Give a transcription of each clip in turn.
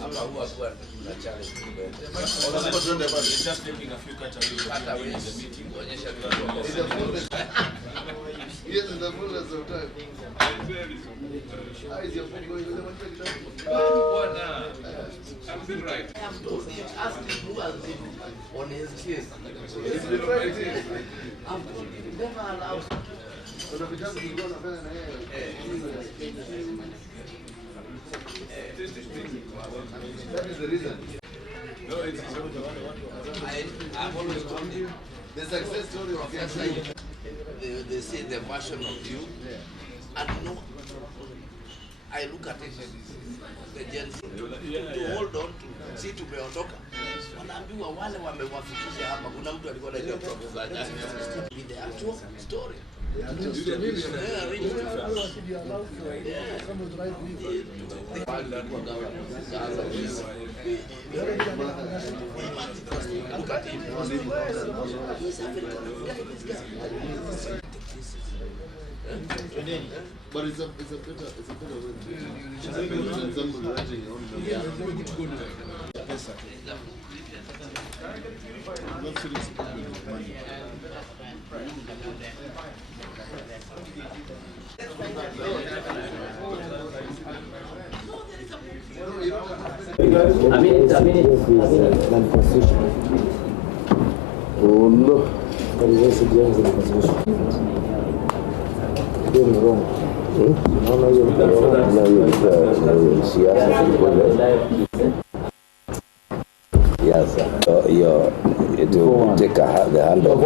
Hapa huwa kuna challenge kidogo. Just taking a few cutaways in the meeting. Kuonyesha Yes, in the fullness of time. How is your food going? I'm doing right. Ask him who has been on his case. It's been 5 years. I've told you, never allow. That is the reason. No, it's I've always told you The success story of Kenya. they say the version of you, and no, I look at it, the Gen Z, to hold on to, see tumeondoka, wanaambiwa wale wamewafikisha hapa, kuna mtu alikuwa anajua propaganda, with the actual story. But it's a better way than somebody writing your own. Not feeling secure with money. I mean, is non-constitutional. Oh no. But it's also against the constitution. Doing wrong. No, yes, it will take the hand of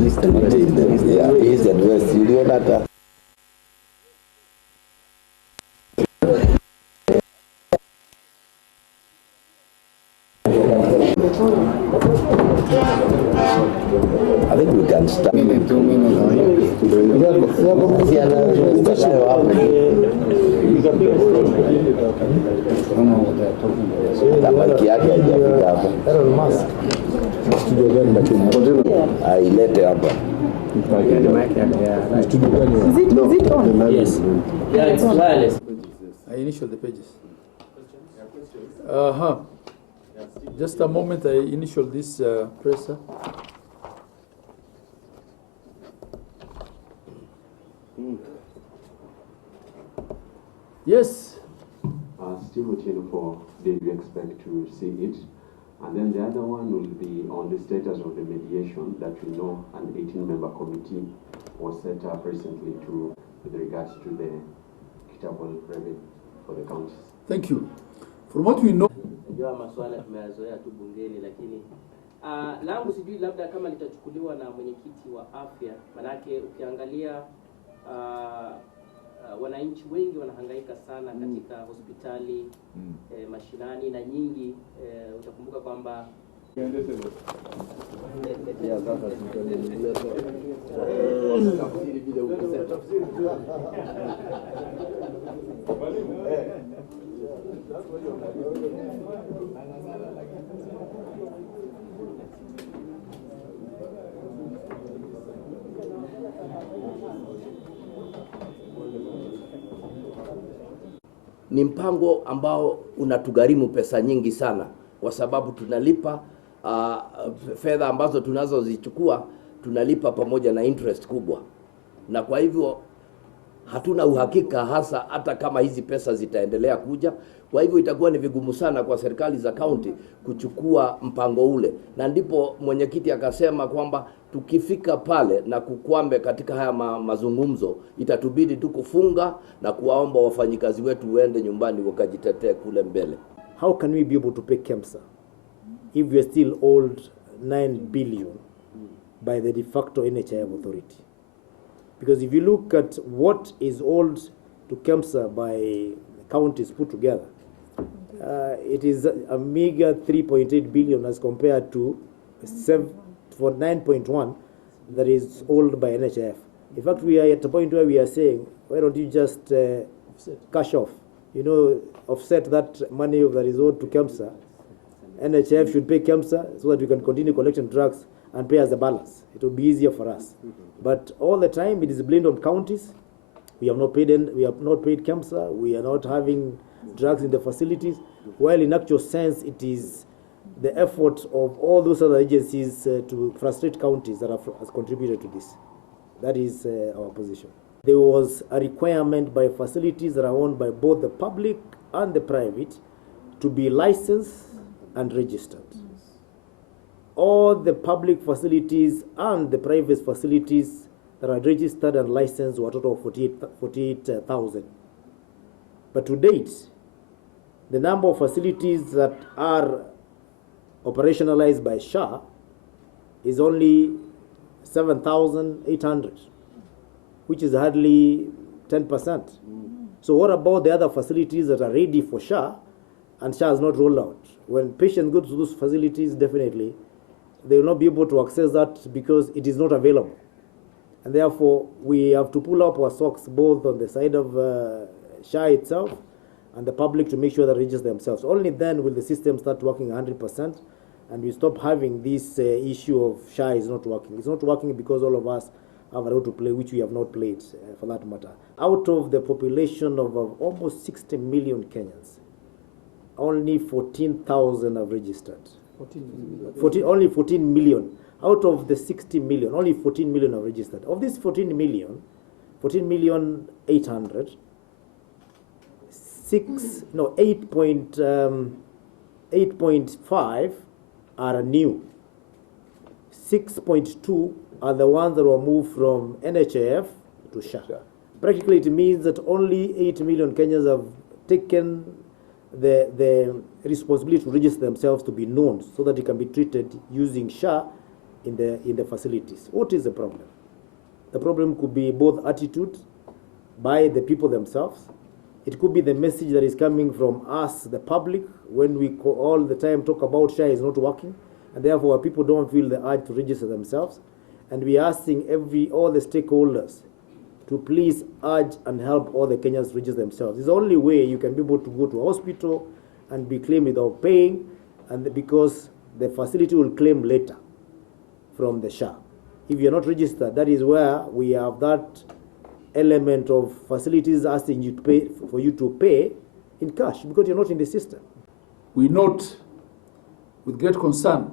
East and West. Yeah, East and West. You know that. I think we can start. Ailete hapa. Is it on? Yes. Yeah, it's wireless. I initial the pages. Just a moment, I initial this presser. Yes. Still waiting for did we expect to see it. And then the other one will be on the status of the mediation that we know an 18-member committee was set up recently with regards to the equitable revenue for the counties. Thank you. From what we know, Ndio masuala tumeyazoea tu bungeni, lakini langu sijui labda kama litachukuliwa na mwenyekiti wa afya, manake ukiangalia wananchi wengi wanahangaika sana katika hospitali mashinani na nyingi, utakumbuka kwamba ni mpango ambao unatugharimu pesa nyingi sana, kwa sababu tunalipa fedha ambazo tunazozichukua tunalipa pamoja na interest kubwa, na kwa hivyo hatuna uhakika hata kama hizi pesa zitaendelea kuja. Kwa hivyo itakuwa ni vigumu sana kwa serikali za kaunti kuchukua mpango ule, na ndipo mwenyekiti akasema kwamba tukifika pale na kukwambe katika haya mazungumzo, itatubidi tu kufunga na kuwaomba wafanyikazi wetu waende nyumbani wakajitetee kule mbele. How can we be able to pay KEMSA if we are still owed 9 billion by the de facto NHIF authority? Because if you look at what is owed to KEMSA by counties put together, it is a meager 3.8 billion as compared to 9.1 that is owed by NHIF. In fact, we are at a point where we are saying, why don't you just cash off, offset that money that is owed to KEMSA. NHIF should pay KEMSA so that we can continue collecting drugs and pay us the balance. It will be easier for us. But all the time it is blamed on counties. We have not paid KEMSA. We are not having drugs in the facilities, while in actual sense it is the effort of all those other agencies to frustrate counties that has contributed to this. That is our position. There was a requirement by facilities that are owned by both the public and the private to be licensed and registered. All the public facilities and the private facilities that are registered and licensed were a total of 48,000. But to date, the number of facilities that are operationalized by SHA is only 7,800, which is hardly 10%. So what about the other facilities that are ready for SHA and SHA has not rolled out? When patients go to those facilities, definitely they will not be able to access that because it is not available. And therefore, we have to pull up our socks both on the side of SHA itself and the public to make sure they register themselves. Only then will the system start working 100%, and we stop having this issue of SHA is not working. It's not working because all of us have a role to play, which we have not played, for that matter. Out of the population of almost 60 million Kenyans, only 14,000 have registered. 14, only 14 million. Out of the 60 million, only 14 million have registered. Of these 14 million 800, 8.5 are new. 6.2 are the ones that were moved from NHIF to SHA. Practically, it means that only 8 million Kenyans have taken the responsibility to register themselves to be known so that they can be treated using SHA in the facilities. What is the problem? The problem could be both attitude by the people themselves. It could be the message that is coming from us, the public, when we all the time talk about SHA is not working, and therefore people don't feel the urge to register themselves. And we are asking all the stakeholders to please urge and help all the Kenyans register themselves. It's the only way you can be able to go to a hospital and be claimed without paying, and because the facility will claim later from the SHA. If you're not registered, that is where we have that element of facilities asking you to pay for you to pay in cash because you're not in the system. We note with great concern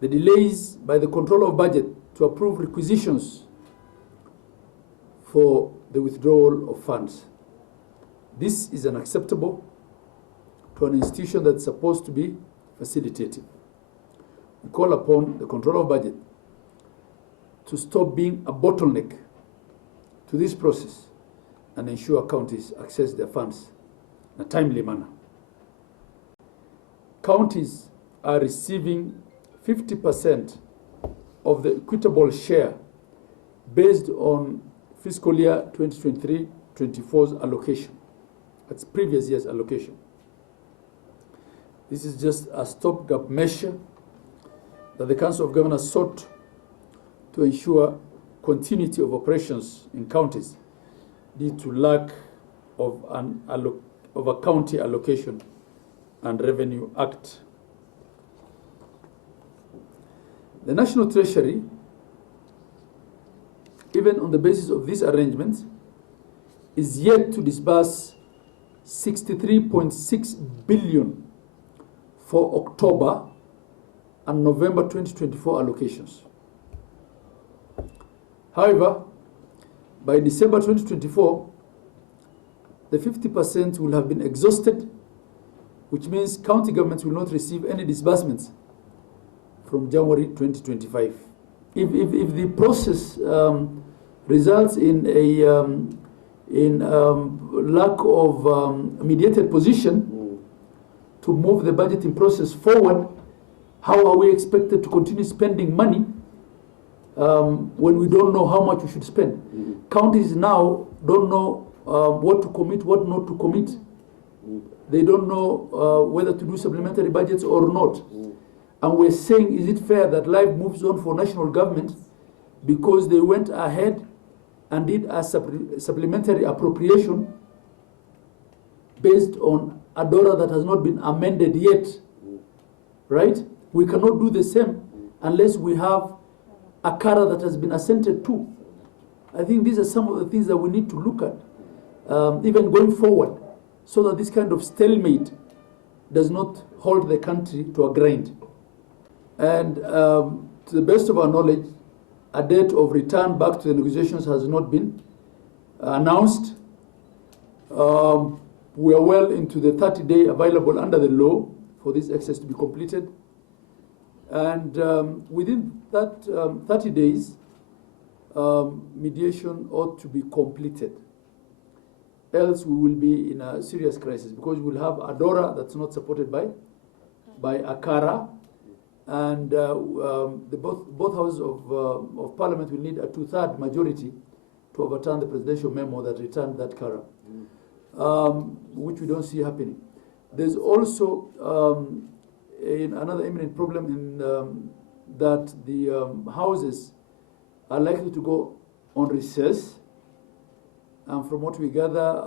the delays by the controller of budget to approve requisitions for the withdrawal of funds. This is unacceptable to an institution that's supposed to be facilitative. We call upon the controller of budget to stop being a bottleneck to this process and ensure counties access their funds in a timely manner. Counties are receiving 50% of the equitable share based on fiscal year 2023-24's allocation. That's previous year's allocation. This is just a stopgap measure that the Council of Governors sought to ensure continuity of operations in counties due to lack of a county allocation and revenue act. The National Treasury, even on the basis of these arrangements, is yet to disburse 63.6 billion for October and November 2024 allocations. However, by December 2024, the 50% will have been exhausted, which means county governments will not receive any disbursements from January 2025. If the process results in a lack of mediated position to move the budgeting process forward, how are we expected to continue spending money when we don't know how much we should spend? Counties now don't know what to commit, what not to commit. They don't know whether to do supplementary budgets or not. And we're saying, is it fair that life moves on for national government because they went ahead and did a supplementary appropriation based on a dollar that has not been amended yet, right? We cannot do the same unless we have a CARA that has been assented to. I think these are some of the things that we need to look at, even going forward. so that this kind of stalemate does not hold the country to a grind. And to the best of our knowledge, a date of return back to the negotiations has not been announced. We are well into the 30-day available under the law for this exercise to be completed. And within that 30 days, mediation ought to be completed. Else we will be in a serious crisis, because we will have a DORA that's not supported by ACARA, and both houses of Parliament will need a 2/3 majority to overturn the presidential memo that returned that CARA, which we don't see happening. There's also another imminent problem in that the houses are likely to go on recess, and from what we gather,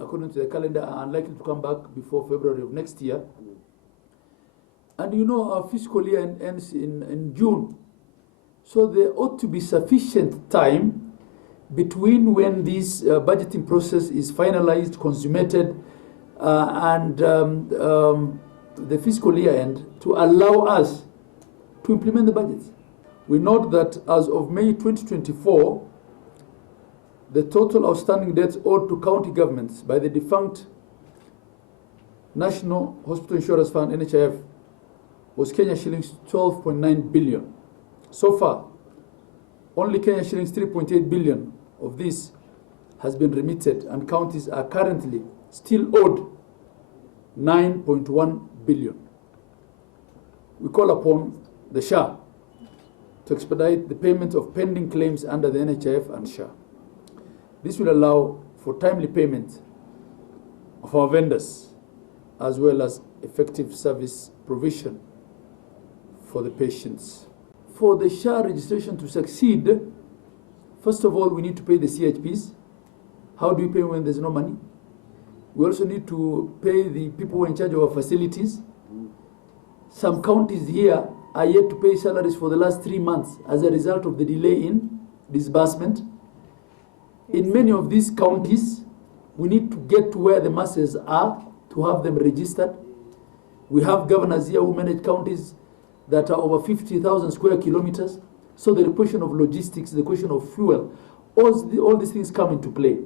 according to the calendar, are unlikely to come back before February of next year. And you know, our fiscal year ends in June, so there ought to be sufficient time between when this budgeting process is finalized, consummated, and the fiscal year end, to allow us to implement the budgets. We note that as of May 2024, the total outstanding debts owed to county governments by the defunct National Hospital Insurance Fund, NHIF, was Kenya shillings 12.9 billion. So far, only Kenya shillings 3.8 billion of this has been remitted, and counties are currently still owed 9.1 billion. We call upon the SHA to expedite the payment of pending claims under the NHIF and SHA. This will allow for timely payment of our vendors, as well as effective service provision for the patients. For the SHA registration to succeed, first of all, we need to pay the CHPs. How do we pay when there's no money? We also need to pay the people who are in charge of our facilities. Some counties here are yet to pay salaries for the last 3 months as a result of the delay in disbursement. In many of these counties, we need to get to where the masses are to have them registered. We have governors here who manage counties that are over 50,000 square kilometers. So the question of logistics, the question of fuel, all these things come into play.